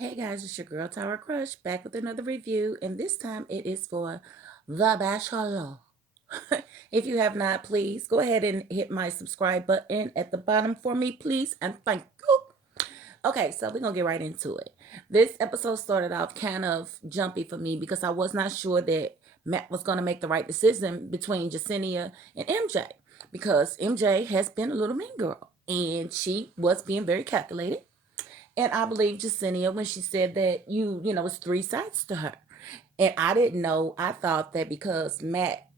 Hey guys, it's your girl Tower Crush back with another review, and this time it is for The Bachelor. If you have not, please go ahead and hit my subscribe button at the bottom for me, please, and thank you. Okay, so we're gonna get right into it. This episode started off kind of jumpy for me because I was not sure that Matt was gonna make the right decision between Jasenia and MJ because MJ has been a little mean girl and she was being very calculated, and I believe Jasenia when she said that it's three sides to her. And I didn't know. I thought that because Matt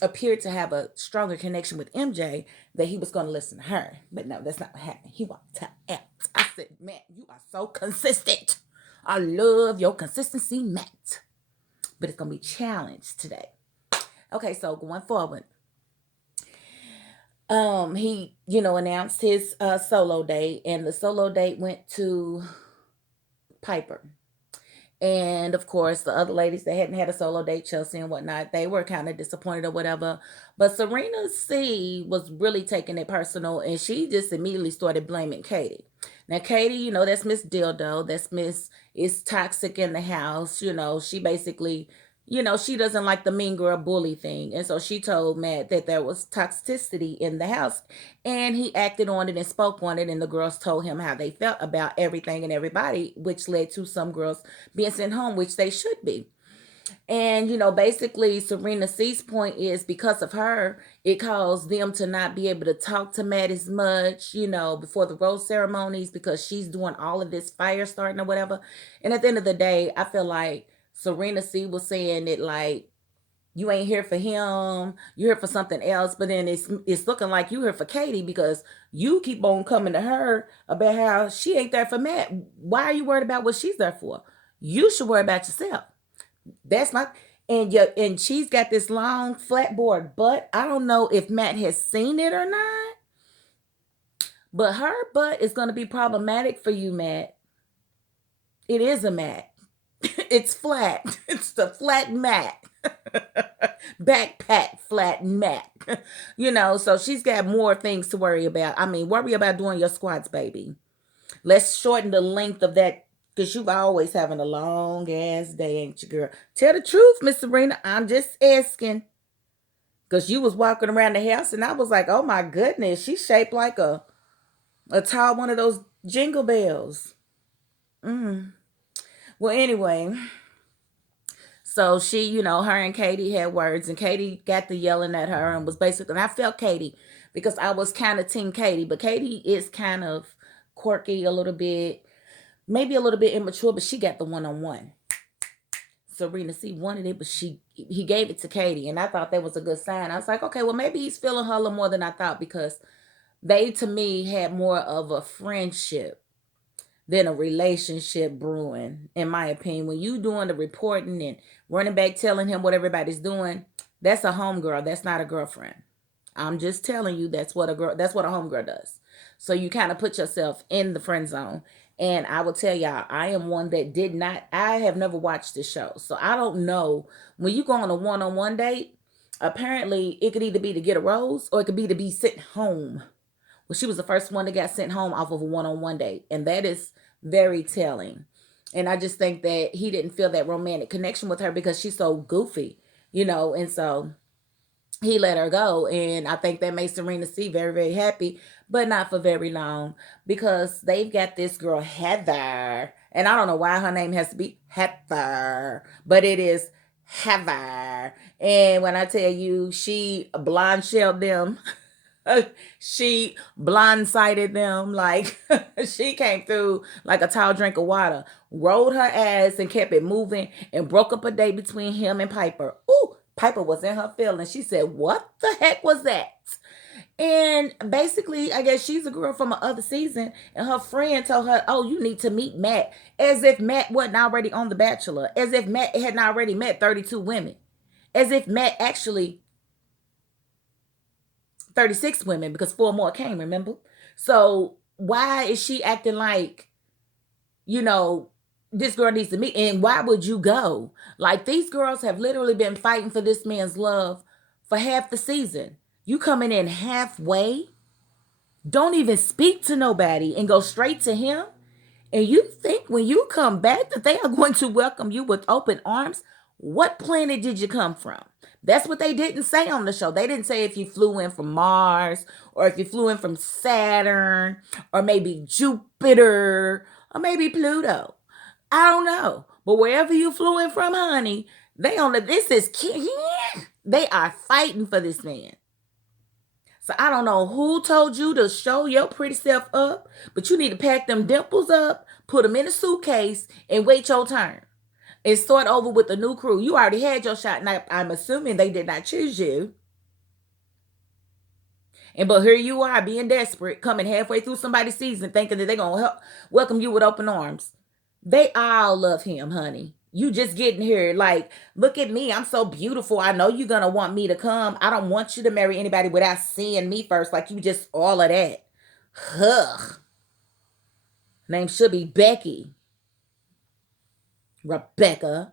appeared to have a stronger connection with MJ, that he was going to listen to her. But no, that's not what happened. He wanted to act. I said, Matt, you are so consistent. I love your consistency, Matt. But it's going to be challenged today. Okay, so going forward, he announced his solo date, and the solo date went to Piper. And of course, the other ladies that hadn't had a solo date, Chelsea and whatnot, they were kind of disappointed or whatever. But Serena C was really taking it personal, and she just immediately started blaming Katie. Now, Katie, that's Miss Dildo. That's Miss is toxic in the house. She basically, she doesn't like the mean girl bully thing. And so she told Matt that there was toxicity in the house. And he acted on it and spoke on it. And the girls told him how they felt about everything and everybody, which led to some girls being sent home, which they should be. And, basically, Serena C's point is because of her, it caused them to not be able to talk to Matt as much, before the rose ceremonies because she's doing all of this fire starting or whatever. And at the end of the day, I feel like Serena C was saying it like, you ain't here for him, you're here for something else. But then it's looking like you here for Katie because you keep on coming to her about how she ain't there for Matt. Why are you worried about what she's there for? You should worry about yourself. That's my and she's got this long flat board butt. I don't know if Matt has seen it or not, but her butt is going to be problematic for you, Matt. It is a mat. It's flat. It's the flat mat. Backpack flat mat. So she's got more things to worry about. I mean, worry about doing your squats, baby. Let's shorten the length of that because you've always having a long ass day, ain't you, girl? Tell the truth, Miss Serena. I'm just asking. Because you was walking around the house and I was like, oh my goodness, she's shaped like a tall one of those jingle bells. Mm. Well, anyway, so she, her and Katie had words, and Katie got to yelling at her and was basically, and I felt Katie because I was kind of team Katie, but Katie is kind of quirky a little bit, maybe a little bit immature, but she got the one-on-one. Serena C wanted it, but he gave it to Katie, and I thought that was a good sign. I was like, okay, well, maybe he's feeling her a little more than I thought because they, to me, had more of a friendship than a relationship brewing, in my opinion. When you doing the reporting and running back telling him what everybody's doing, that's a homegirl. That's not a girlfriend. I'm just telling you that's what a homegirl does. So you kind of put yourself in the friend zone. And I will tell y'all, I am one that I have never watched this show. So I don't know. When you go on a one-on-one date, apparently it could either be to get a rose or it could be to be sent home. Well, she was the first one that got sent home off of a one-on-one date. And that is very telling. And I just think that he didn't feel that romantic connection with her because she's so goofy, and so he let her go. And I think that made Serena C very, very happy, but not for very long because they've got this girl, Heather. And I don't know why her name has to be Heather, but it is Heather. And when I tell you, she blondeshelled them. She blondesided them like she came through like a tall drink of water, rolled her ass and kept it moving and broke up a day between him and Piper. Ooh, Piper was in her feelings. She said, what the heck was that? And basically, I guess she's a girl from another season, and her friend told her, oh, you need to meet Matt, as if Matt wasn't already on The Bachelor, as if Matt hadn't already met 32 women, as if Matt actually 36 women because 4 more came, remember? So why is she acting like, this girl needs to meet? And why would you go? Like, these girls have literally been fighting for this man's love for half the season. You coming in halfway, don't even speak to nobody and go straight to him. And you think when you come back that they are going to welcome you with open arms? What planet did you come from? That's what they didn't say on the show. They didn't say if you flew in from Mars or if you flew in from Saturn or maybe Jupiter or maybe Pluto. I don't know. But wherever you flew in from, honey, they on the this is they are fighting for this man. So I don't know who told you to show your pretty self up, but you need to pack them dimples up, put them in a suitcase, and wait your turn. And start over with the new crew. You already had your shot, and I'm assuming they did not choose you. And but here you are being desperate, coming halfway through somebody's season, thinking that they're gonna help welcome you with open arms. They all love him, honey. You just getting here like, look at me. I'm so beautiful. I know you're gonna want me to come. I don't want you to marry anybody without seeing me first. Like you just all of that. Ugh. Name should be Becky. Rebecca.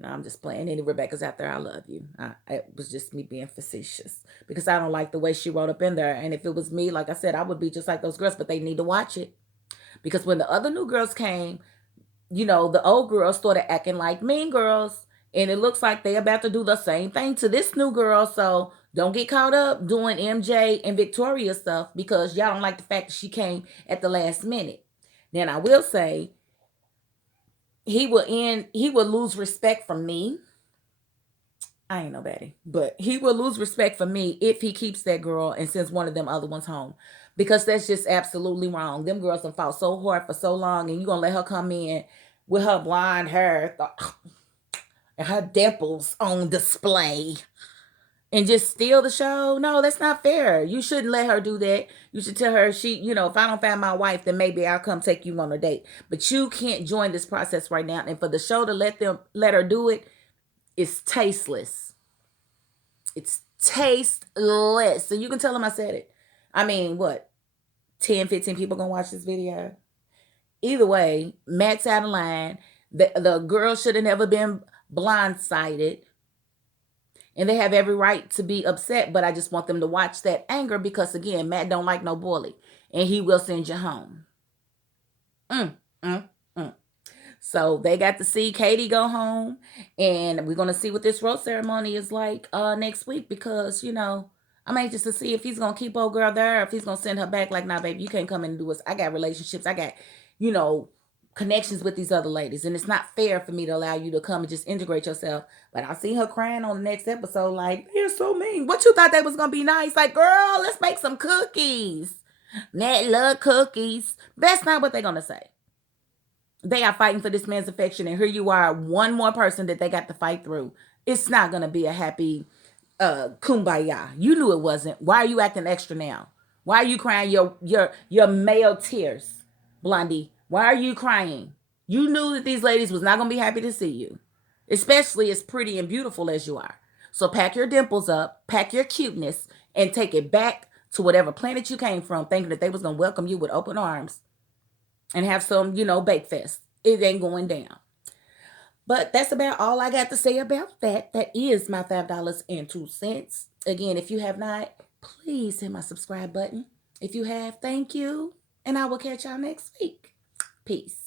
No, I'm just playing. Any Rebecca's out there, I love you. It was just me being facetious because I don't like the way she wrote up in there. And if it was me, like I said, I would be just like those girls, but they need to watch it. Because when the other new girls came, you know, the old girls started acting like mean girls. And it looks like they about to do the same thing to this new girl. So don't get caught up doing MJ and Victoria stuff because y'all don't like the fact that she came at the last minute. Then I will say he will lose respect from me. I ain't nobody, but he will lose respect for me if he keeps that girl and sends one of them other ones home. Because that's just absolutely wrong. Them girls have fought so hard for so long, and you gonna let her come in with her blonde hair and her dimples on display and just steal the show? No, that's not fair. You shouldn't let her do that. You should tell her if I don't find my wife, then maybe I'll come take you on a date. But you can't join this process right now. And for the show to let her do it, it's tasteless. It's tasteless. So you can tell them I said it. I mean, what? 10, 15 people gonna watch this video? Either way, Matt's out of line. The girl should have never been blindsided. And they have every right to be upset, but I just want them to watch that anger because, again, Matt don't like no bully. And he will send you home. Mm, mm, mm. So they got to see Katie go home. And we're going to see what this rose ceremony is like next week because, I'm anxious to see if he's going to keep old girl there or if he's going to send her back like, nah, baby, you can't come in and do this. I got relationships. I got, connections with these other ladies. And it's not fair for me to allow you to come and just integrate yourself. But I see her crying on the next episode like, they're so mean. What you thought they was going to be nice? Like, girl, let's make some cookies. Nat love cookies. That's not what they're going to say. They are fighting for this man's affection. And here you are, one more person that they got to fight through. It's not going to be a happy kumbaya. You knew it wasn't. Why are you acting extra now? Why are you crying your male tears, Blondie? Why are you crying? You knew that these ladies was not going to be happy to see you, especially as pretty and beautiful as you are. So pack your dimples up, pack your cuteness, and take it back to whatever planet you came from, thinking that they was going to welcome you with open arms and have some, bake fest. It ain't going down. But that's about all I got to say about that. That is my $5.02. Again, if you have not, please hit my subscribe button. If you have, thank you. And I will catch y'all next week. Peace.